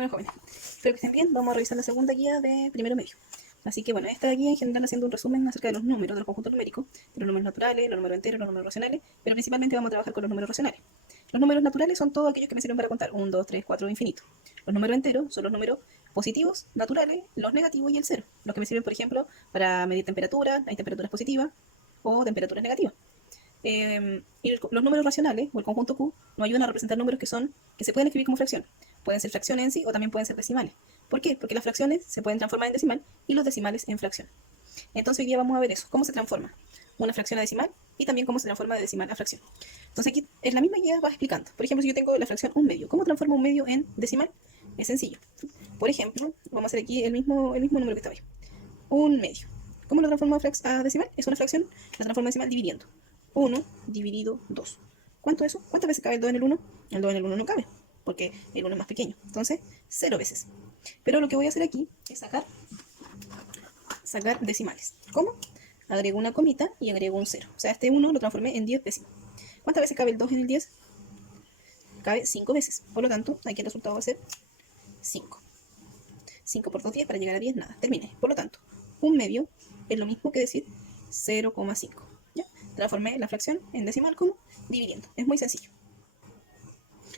Bueno, jóvenes, espero que estén bien. Vamos a revisar la segunda guía de primero medio. Así que bueno, esta guía en general haciendo un resumen acerca de los números, del conjunto numérico, de los números naturales, los números enteros, los números racionales, pero principalmente vamos a trabajar con los números racionales. Los números naturales son todos aquellos que me sirven para contar 1, 2, 3, 4, infinito. Los números enteros son los números positivos, naturales, los negativos y el cero. Los que me sirven, por ejemplo, para medir temperatura, hay temperaturas positivas o temperaturas negativas. Y los números racionales, o el conjunto Q, nos ayudan a representar números que se pueden escribir como fracción. Pueden ser fracciones en sí o también pueden ser decimales. ¿Por qué? Porque las fracciones se pueden transformar en decimal y los decimales en fracción. Entonces hoy día vamos a ver eso, cómo se transforma una fracción a decimal y también cómo se transforma de decimal a fracción. Entonces aquí en la misma guía va explicando. Por ejemplo, si yo tengo la fracción 1/2, ¿cómo transformo 1/2 en decimal? Es sencillo. Por ejemplo, vamos a hacer aquí el mismo número que estaba ahí. 1/2. ¿Cómo lo transformo a decimal? Es una fracción, la transformo a decimal dividiendo. 1 dividido 2. ¿Cuánto es eso? ¿Cuántas veces cabe el 2 en el 1? El 2 en el 1 no cabe, porque el 1 es más pequeño. Entonces, 0 veces. Pero lo que voy a hacer aquí es sacar decimales. ¿Cómo? Agrego una comita y agrego un 0. O sea, este 1 lo transformé en 10 décimas. ¿Cuántas veces cabe el 2 en el 10? Cabe 5 veces. Por lo tanto, aquí el resultado va a ser 5. 5 por 2, 10. Para llegar a 10, nada. Terminé. Por lo tanto, 1/2 es lo mismo que decir 0,5. ¿Ya? Transformé la fracción en decimal como dividiendo. Es muy sencillo.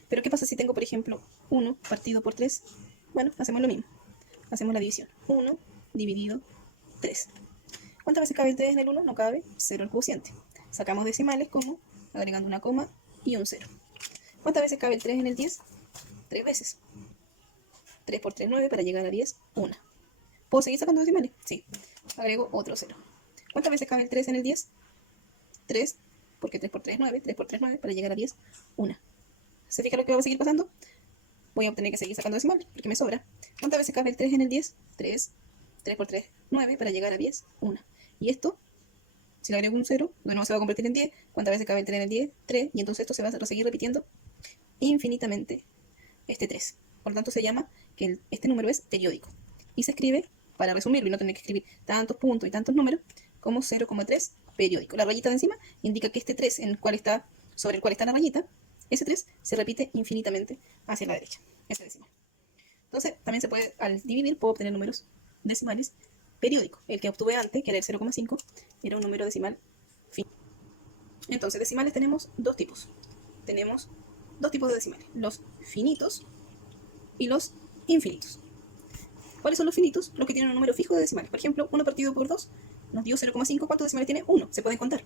Pero ¿qué pasa si tengo, por ejemplo, 1 partido por 3? Bueno, hacemos lo mismo. Hacemos la división. 1 dividido 3. ¿Cuántas veces cabe el 3 en el 1? No cabe. 0 el cociente. Sacamos decimales como agregando una coma y un 0. ¿Cuántas veces cabe el 3 en el 10? 3 veces. 3 por 3, 9. Para llegar a 10, 1. ¿Puedo seguir sacando decimales? Sí. Agrego otro 0. ¿Cuántas veces cabe el 3 en el 10? 3, porque 3 por 3 es 9. 3 por 3, 9. Para llegar a 10, 1. ¿Se fija lo que va a seguir pasando? Voy a tener que seguir sacando decimales, porque me sobra. ¿Cuántas veces cabe el 3 en el 10? 3. 3 por 3, 9. Para llegar a 10, 1. Y esto, si le agrego un 0, de nuevo se va a convertir en 10. ¿Cuántas veces cabe el 3 en el 10? 3. Y entonces esto se va a seguir repitiendo infinitamente este 3. Por lo tanto, se llama que este número es periódico. Y se escribe, para resumirlo y no tener que escribir tantos puntos y tantos números, como 0,3 periódico. La rayita de encima indica que este 3 sobre el cual está la rayita, ese 3 se repite infinitamente hacia la derecha. Ese decimal. Entonces, también se puede, al dividir, puedo obtener números decimales periódicos. El que obtuve antes, que era el 0,5, era un número decimal finito. Entonces, decimales tenemos dos tipos. Tenemos dos tipos de decimales, los finitos y los infinitos. ¿Cuáles son los finitos? Los que tienen un número fijo de decimales. Por ejemplo, 1 partido por 2 nos dio 0,5. ¿Cuántos decimales tiene? 1. Se pueden contar.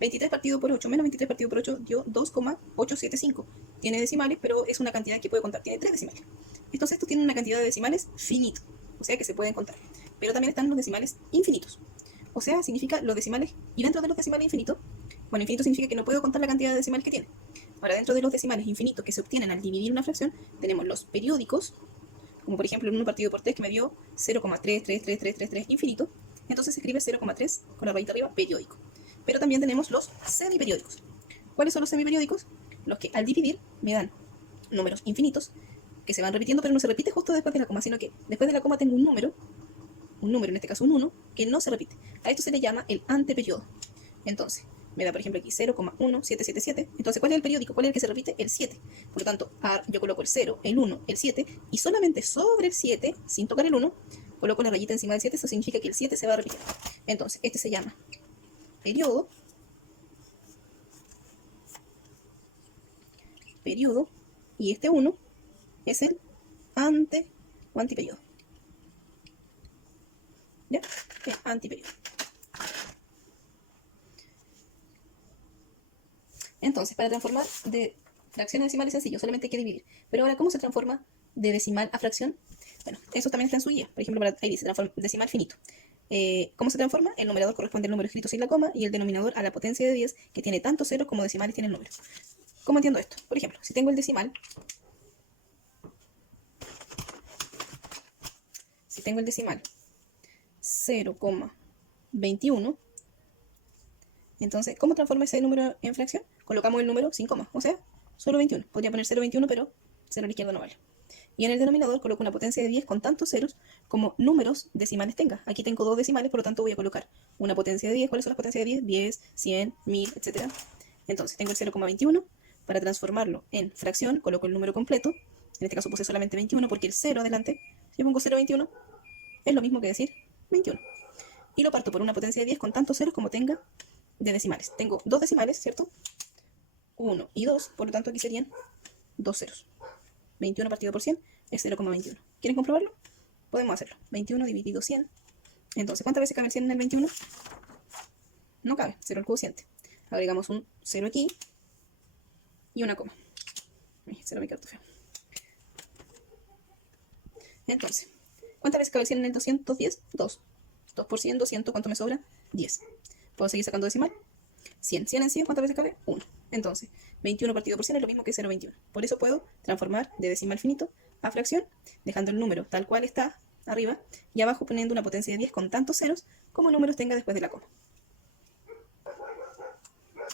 23 partido por 8 menos 23 partido por 8 dio 2,875. Tiene decimales, pero es una cantidad que puede contar. Tiene 3 decimales. Estos tienen una cantidad de decimales finito, o sea que se pueden contar. Pero también están los decimales infinitos. O sea, significa los decimales. Y dentro de los decimales infinitos, bueno, infinito significa que no puedo contar la cantidad de decimales que tiene. Ahora, dentro de los decimales infinitos que se obtienen al dividir una fracción, tenemos los periódicos, como por ejemplo el 1 partido por 3 que me dio 0,33333 infinito. Entonces se escribe 0,3 con la rayita arriba, periódico. Pero también tenemos los semiperiódicos. ¿Cuáles son los semiperiódicos? Los que al dividir me dan números infinitos que se van repitiendo, pero no se repite justo después de la coma, sino que después de la coma tengo un número, en este caso un 1, que no se repite. A esto se le llama el anteperiodo. Entonces, me da por ejemplo aquí 0,1777. Entonces, ¿cuál es el periódico? ¿Cuál es el que se repite? El 7. Por lo tanto, yo coloco el 0, el 1, el 7, y solamente sobre el 7, sin tocar el 1, coloco la rayita encima del 7. Eso significa que el 7 se va a repetir. Entonces, este se llama periodo, y este 1 es el antiperiodo. ¿Ya? Es antiperiodo. Entonces, para transformar de fracción a decimal es sencillo, solamente hay que dividir. Pero ahora, ¿cómo se transforma de decimal a fracción? Bueno, eso también está en su guía. Por ejemplo, ahí dice decimal finito. ¿Cómo se transforma? El numerador corresponde al número escrito sin la coma y el denominador a la potencia de 10, que tiene tantos ceros como decimales tiene el número. ¿Cómo entiendo esto? Por ejemplo, si tengo el decimal, 0,21, entonces, ¿cómo transforma ese número en fracción? Colocamos el número sin coma, o sea, solo 21. Podría poner 0,21, pero 0 a la izquierda no vale. Y en el denominador coloco una potencia de 10 con tantos ceros como números decimales tenga. Aquí tengo dos decimales, por lo tanto voy a colocar una potencia de 10. ¿Cuáles son las potencias de 10? 10, 100, 1000, etc. Entonces tengo el 0,21. Para transformarlo en fracción, coloco el número completo. En este caso puse solamente 21 porque el 0 adelante, si yo pongo 0,21, es lo mismo que decir 21. Y lo parto por una potencia de 10 con tantos ceros como tenga de decimales. Tengo dos decimales, ¿cierto? 1 y 2, por lo tanto aquí serían dos ceros. 21 partido por 100 es 0,21. ¿Quieren comprobarlo? Podemos hacerlo. 21 dividido 100. Entonces, ¿cuántas veces cabe el 100 en el 21? No cabe, 0 al cociente. Agregamos un 0 aquí y una coma. 0 me quedó feo. Entonces, ¿cuántas veces cabe el 100 en el 210? 2. 2 por 100, 200, ¿cuánto me sobra? 10. ¿Puedo seguir sacando decimal? 100. 100 en 100, ¿cuántas veces cabe? 1. Entonces, 21 partido por 100 es lo mismo que 0,21. Por eso puedo transformar de decimal finito a fracción, dejando el número tal cual está arriba y abajo poniendo una potencia de 10 con tantos ceros como números tenga después de la coma.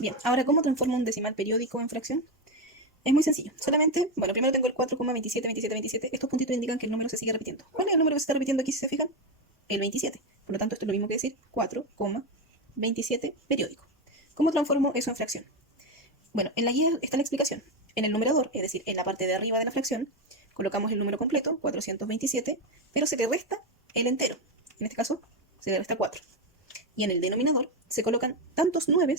Bien, ahora, ¿cómo transformo un decimal periódico en fracción? Es muy sencillo. Solamente, bueno, primero tengo el 4,27, 27, 27. Estos puntitos indican que el número se sigue repitiendo. ¿Cuál es el número que se está repitiendo aquí si se fijan? El 27. Por lo tanto, esto es lo mismo que decir 4,27 periódico. ¿Cómo transformo eso en fracción? Bueno, en la guía está la explicación. En el numerador, es decir, en la parte de arriba de la fracción, colocamos el número completo, 427, pero se le resta el entero. En este caso, se le resta 4. Y en el denominador se colocan tantos 9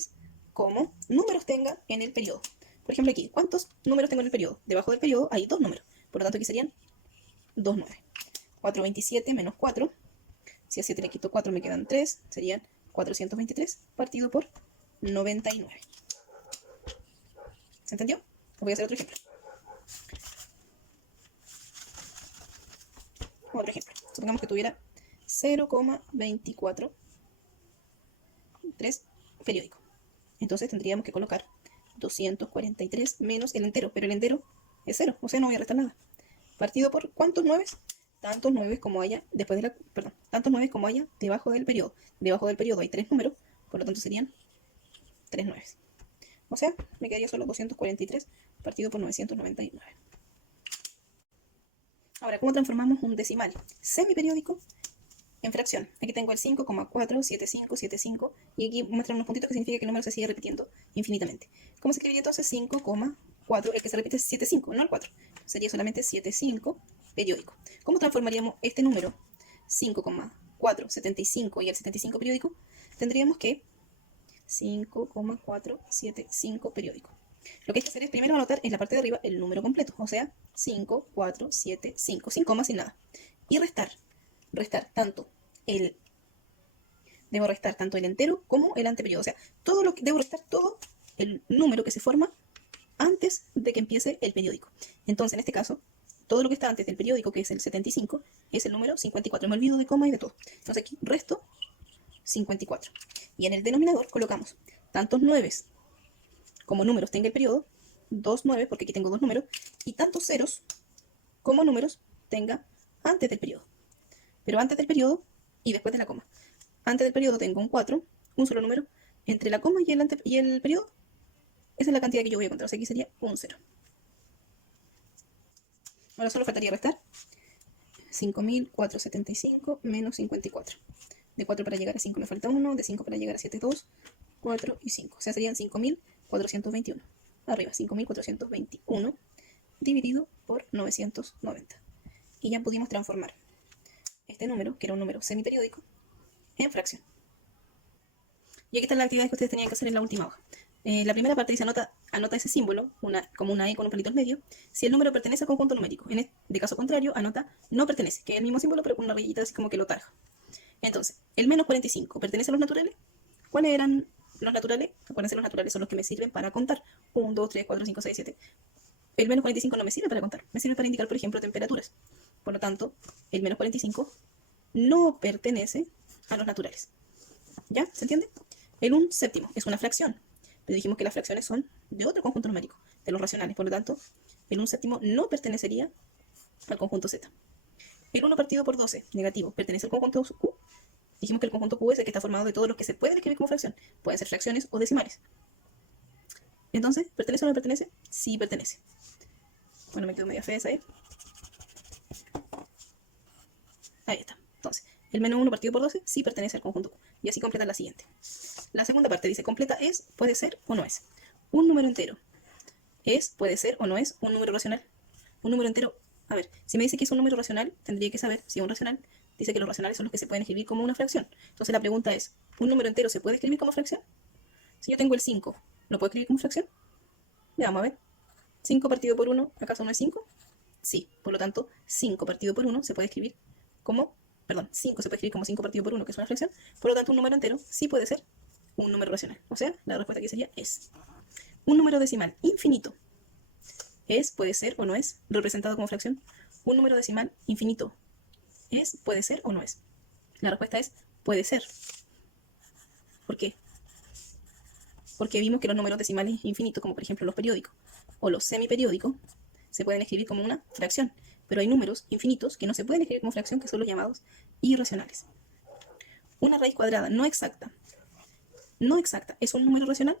como números tenga en el periodo. Por ejemplo, aquí, ¿cuántos números tengo en el periodo? Debajo del periodo hay dos números. Por lo tanto, aquí serían 2 9. 427 menos 4. Si a 7 le quito 4 me quedan 3. Serían 423 partido por 99. ¿Se entendió? Voy a hacer otro ejemplo. Otro ejemplo. Supongamos que tuviera 0,243 periódico. Entonces tendríamos que colocar 243 menos el entero, pero el entero es 0, o sea, no voy a restar nada. Partido por ¿cuántos 9? Tantos 9 como haya después de la, perdón, tantos 9 como haya debajo del periodo. Debajo del periodo hay 3 números, por lo tanto serían 3 9. O sea, me quedaría solo 243 partido por 999. Ahora, ¿cómo transformamos un decimal semiperiódico en fracción? Aquí tengo el 5,47575 y aquí muestran unos puntitos que significa que el número se sigue repitiendo infinitamente. ¿Cómo se escribiría entonces 5,4? El que se repite es 75, no el 4. Sería solamente 75 periódico. ¿Cómo transformaríamos este número 5,475 y el 75 periódico? Tendríamos que 5,475 periódico. Lo que hay que hacer es primero anotar en la parte de arriba el número completo, o sea, 5,475, sin coma, sin nada. Y restar tanto debo restar tanto el entero como el anteperiodo. O sea, debo restar todo el número que se forma antes de que empiece el periódico. Entonces, en este caso, todo lo que está antes del periódico, que es el 75, es el número 54. Me olvido de coma y de todo. Entonces aquí resto 54. Y en el denominador colocamos tantos 9 como números tenga el periodo, 2 9, porque aquí tengo dos números, y tantos ceros como números tenga antes del periodo. Pero antes del periodo y después de la coma. Antes del periodo tengo un 4, un solo número. Entre la coma y el periodo, esa es la cantidad que yo voy a encontrar. O sea, aquí sería un 0. Ahora solo faltaría restar 5.475 menos 54. De 4 para llegar a 5 me falta 1, de 5 para llegar a 7, 2, 4 y 5. O sea, serían 5.421. Arriba, 5.421 dividido por 990. Y ya pudimos transformar este número, que era un número semiperiódico, en fracción. Y aquí están las actividades que ustedes tenían que hacer en la última hoja. La primera parte dice anota ese símbolo, como una E con un palito en medio, si el número pertenece al conjunto numérico. De caso contrario, anota no pertenece, que es el mismo símbolo pero con una rayita así como que lo tarja. Entonces, el menos 45, ¿pertenece a los naturales? ¿Cuáles eran los naturales? Acuérdense, los naturales son los que me sirven para contar. 1, 2, 3, 4, 5, 6, 7. El menos 45 no me sirve para contar, me sirve para indicar, por ejemplo, temperaturas. Por lo tanto, el menos 45 no pertenece a los naturales. ¿Ya? ¿Se entiende? El 1/7 es una fracción, pero dijimos que las fracciones son de otro conjunto numérico, de los racionales. Por lo tanto, el 1/7 no pertenecería al conjunto Z. El 1 partido por 12, negativo, ¿pertenece al conjunto Q? Dijimos que el conjunto Q es el que está formado de todos los que se pueden escribir como fracción. Pueden ser fracciones o decimales. Entonces, ¿pertenece o no pertenece? Sí pertenece. Bueno, me quedo media fea esa, ¿eh? Ahí está. Entonces, el menos 1 partido por 12 sí pertenece al conjunto Q. Y así completa la siguiente. La segunda parte dice, completa es, puede ser o no es. Un número entero es, puede ser o no es un número racional. Un número entero A ver, si me dice que es un número racional, tendría que saber si es un racional. Dice que los racionales son los que se pueden escribir como una fracción. Entonces la pregunta es, ¿un número entero se puede escribir como fracción? Si yo tengo el 5, ¿lo puedo escribir como fracción? Ya, vamos a ver. 5 partido por 1, ¿acaso no es 5? Sí, por lo tanto, 5 partido por 1 se puede escribir como, perdón, 5 se puede escribir como 5 partido por 1, que es una fracción. Por lo tanto, un número entero sí puede ser un número racional. O sea, la respuesta aquí sería es. Un número decimal infinito es, puede ser o no es, representado como fracción. Un número decimal infinito es, puede ser o no es. La respuesta es puede ser. ¿Por qué? Porque vimos que los números decimales infinitos, como por ejemplo los periódicos o los semiperiódicos, se pueden escribir como una fracción. Pero hay números infinitos que no se pueden escribir como fracción, que son los llamados irracionales. Una raíz cuadrada no exacta. No exacta. ¿Es un número racional?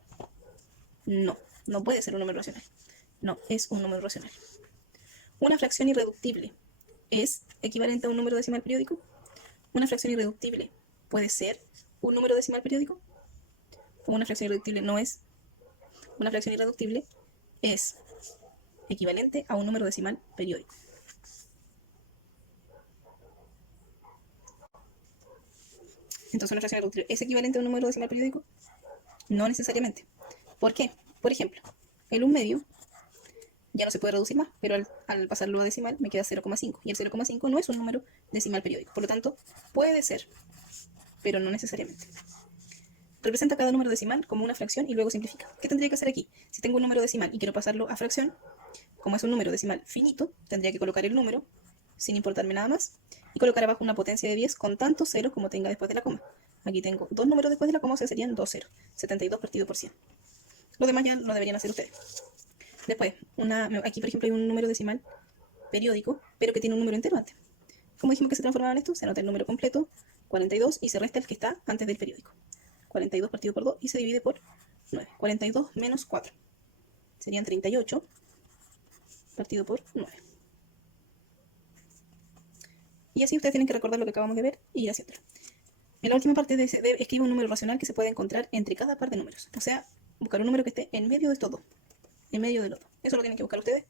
No, no puede ser un número racional. No, es un número racional. Una fracción irreductible es equivalente a un número decimal periódico. Una fracción irreductible puede ser un número decimal periódico. O una fracción irreductible no es. Una fracción irreductible es equivalente a un número decimal periódico. Entonces, ¿una fracción irreductible es equivalente a un número decimal periódico? No necesariamente. ¿Por qué? Por ejemplo, el 1/2 ya no se puede reducir más, pero al pasarlo a decimal me queda 0,5. Y el 0,5 no es un número decimal periódico. Por lo tanto, puede ser, pero no necesariamente. Representa cada número decimal como una fracción y luego simplifica. ¿Qué tendría que hacer aquí? Si tengo un número decimal y quiero pasarlo a fracción, como es un número decimal finito, tendría que colocar el número, sin importarme nada más, y colocar abajo una potencia de 10 con tantos ceros como tenga después de la coma. Aquí tengo dos números después de la coma, o sea, serían 2 ceros. 72 partido por 100. Lo demás ya lo deberían hacer ustedes. Después, aquí por ejemplo hay un número decimal periódico, pero que tiene un número entero antes. ¿Cómo dijimos que se transformaba en esto? Se anota el número completo, 42, y se resta el que está antes del periódico. 42 partido por 2 y se divide por 9. 42 menos 4. Serían 38 partido por 9. Y así ustedes tienen que recordar lo que acabamos de ver y ir haciéndolo. En la última parte escribe un número racional que se puede encontrar entre cada par de números. O sea, buscar un número que esté en medio de todo. En medio del otro. Eso lo tienen que buscar ustedes